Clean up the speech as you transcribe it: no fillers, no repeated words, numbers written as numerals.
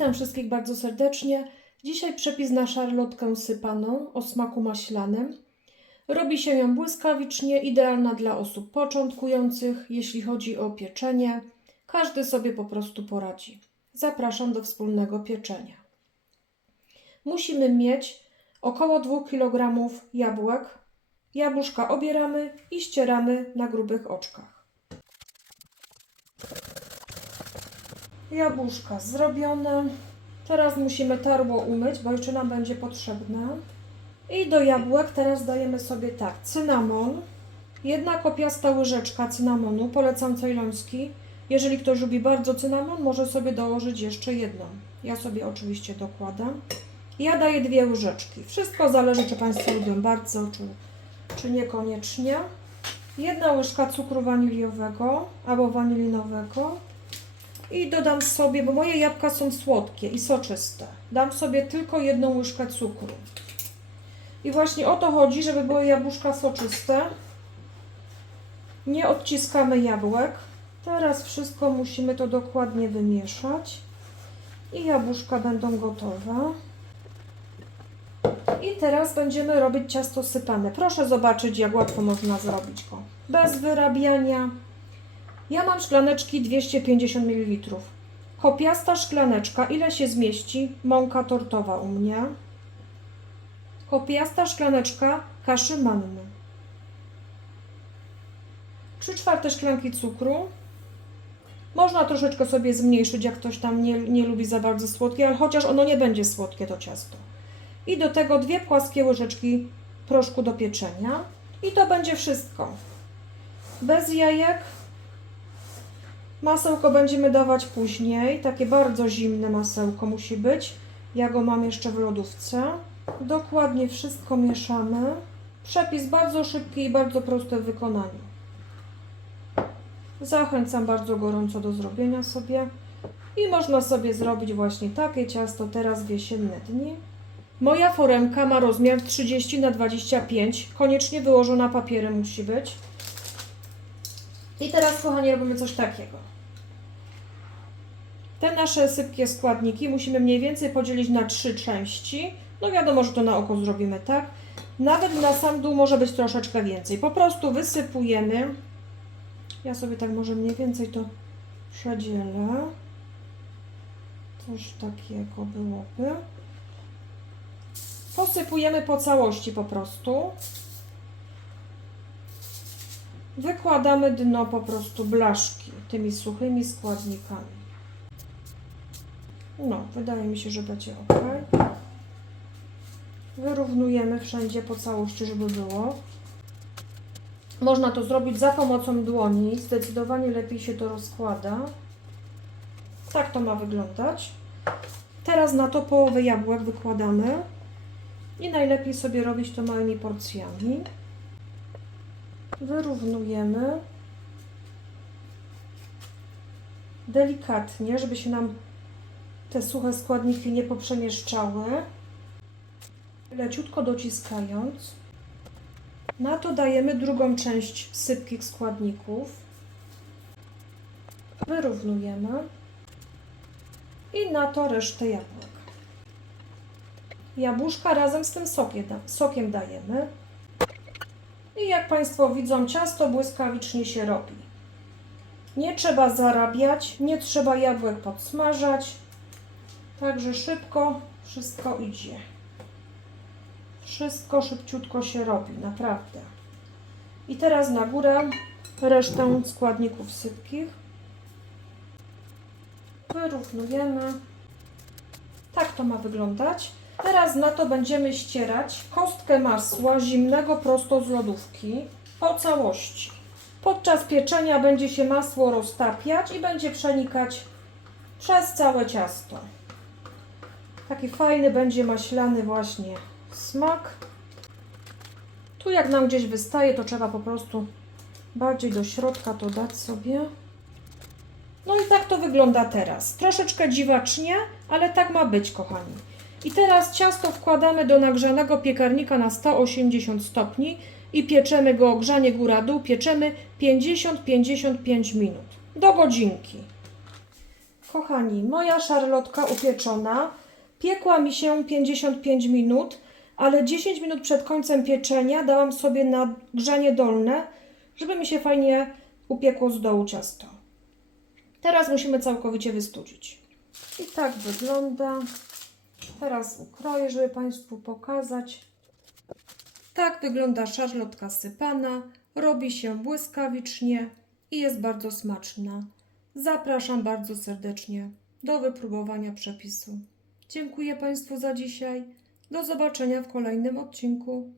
Witam wszystkich bardzo serdecznie. Dzisiaj przepis na szarlotkę sypaną o smaku maślanym. Robi się ją błyskawicznie, idealna dla osób początkujących, jeśli chodzi o pieczenie. Każdy sobie po prostu poradzi. Zapraszam do wspólnego pieczenia. Musimy mieć około 2 kg jabłek. Jabłuszka obieramy i ścieramy na grubych oczkach. Jabłuszka zrobione. Teraz musimy tarło umyć, bo jeszcze nam będzie potrzebne. I do jabłek teraz dajemy sobie tak, cynamon. 1 kopiasta łyżeczka cynamonu, polecam cejloński. Jeżeli ktoś lubi bardzo cynamon, może sobie dołożyć jeszcze jedną. Ja sobie oczywiście dokładam. Ja daję 2 łyżeczki. Wszystko zależy, czy Państwo lubią bardzo, czy niekoniecznie. 1 łyżka cukru waniliowego albo wanilinowego. I dodam sobie, bo moje jabłka są słodkie i soczyste, dam sobie tylko 1 łyżkę cukru. I właśnie o to chodzi, żeby były jabłuszka soczyste. Nie odciskamy jabłek. Teraz wszystko musimy to dokładnie wymieszać. I jabłuszka będą gotowe. I teraz będziemy robić ciasto sypane. Proszę zobaczyć, jak łatwo można zrobić go. Bez wyrabiania. Ja mam szklaneczki 250 ml. Kopiasta szklaneczka, ile się zmieści? Mąka tortowa u mnie. Kopiasta szklaneczka kaszy manny. 3/4 szklanki cukru. Można troszeczkę sobie zmniejszyć, jak ktoś tam nie lubi za bardzo słodkie, ale chociaż ono nie będzie słodkie, to ciasto. I do tego 2 płaskie łyżeczki proszku do pieczenia. I to będzie wszystko. Bez jajek. Masełko będziemy dawać później, takie bardzo zimne masełko musi być. Ja go mam jeszcze w lodówce. Dokładnie wszystko mieszamy. Przepis bardzo szybki i bardzo prosty w wykonaniu. Zachęcam bardzo gorąco do zrobienia sobie. I można sobie zrobić właśnie takie ciasto teraz w jesienne dni. Moja foremka ma rozmiar 30 na 25. Koniecznie wyłożona papierem musi być. I teraz, kochani, robimy coś takiego. Te nasze sypkie składniki musimy mniej więcej podzielić na 3 części. No wiadomo, że to na oko zrobimy, tak? Nawet na sam dół może być troszeczkę więcej. Po prostu wysypujemy. Ja sobie tak może mniej więcej to przedzielę. Coś takiego byłoby. Posypujemy po całości po prostu. Wykładamy dno po prostu blaszki tymi suchymi składnikami. No, wydaje mi się, że będzie ok. Wyrównujemy wszędzie po całości, żeby było. Można to zrobić za pomocą dłoni. Zdecydowanie lepiej się to rozkłada. Tak to ma wyglądać. Teraz na to połowę jabłek wykładamy. I najlepiej sobie robić to małymi porcjami. Wyrównujemy. Delikatnie, żeby się nam te suche składniki nie poprzemieszczały. Leciutko dociskając. Na to dajemy drugą część sypkich składników. Wyrównujemy. I na to resztę jabłek. Jabłuszka razem z tym sokiem dajemy. I jak Państwo widzą, ciasto błyskawicznie się robi. Nie trzeba zarabiać, nie trzeba jabłek podsmażać. Także szybko wszystko idzie. Wszystko szybciutko się robi, naprawdę. I teraz na górę resztę składników sypkich. Wyrównujemy. Tak to ma wyglądać. Teraz na to będziemy ścierać kostkę masła zimnego prosto z lodówki po całości. Podczas pieczenia będzie się masło roztapiać i będzie przenikać przez całe ciasto. Taki fajny będzie maślany właśnie smak. Tu jak nam gdzieś wystaje, to trzeba po prostu bardziej do środka to dać sobie. No i tak to wygląda teraz. Troszeczkę dziwacznie, ale tak ma być, kochani. I teraz ciasto wkładamy do nagrzanego piekarnika na 180 stopni i pieczemy go, grzanie góra-dół, pieczemy 50-55 minut. Do godzinki. Kochani, moja szarlotka upieczona piekła mi się 55 minut, ale 10 minut przed końcem pieczenia dałam sobie na grzanie dolne, żeby mi się fajnie upiekło z dołu ciasto. Teraz musimy całkowicie wystudzić. I tak wygląda. Teraz ukroję, żeby Państwu pokazać. Tak wygląda szarlotka sypana. Robi się błyskawicznie i jest bardzo smaczna. Zapraszam bardzo serdecznie do wypróbowania przepisu. Dziękuję Państwu za dzisiaj. Do zobaczenia w kolejnym odcinku.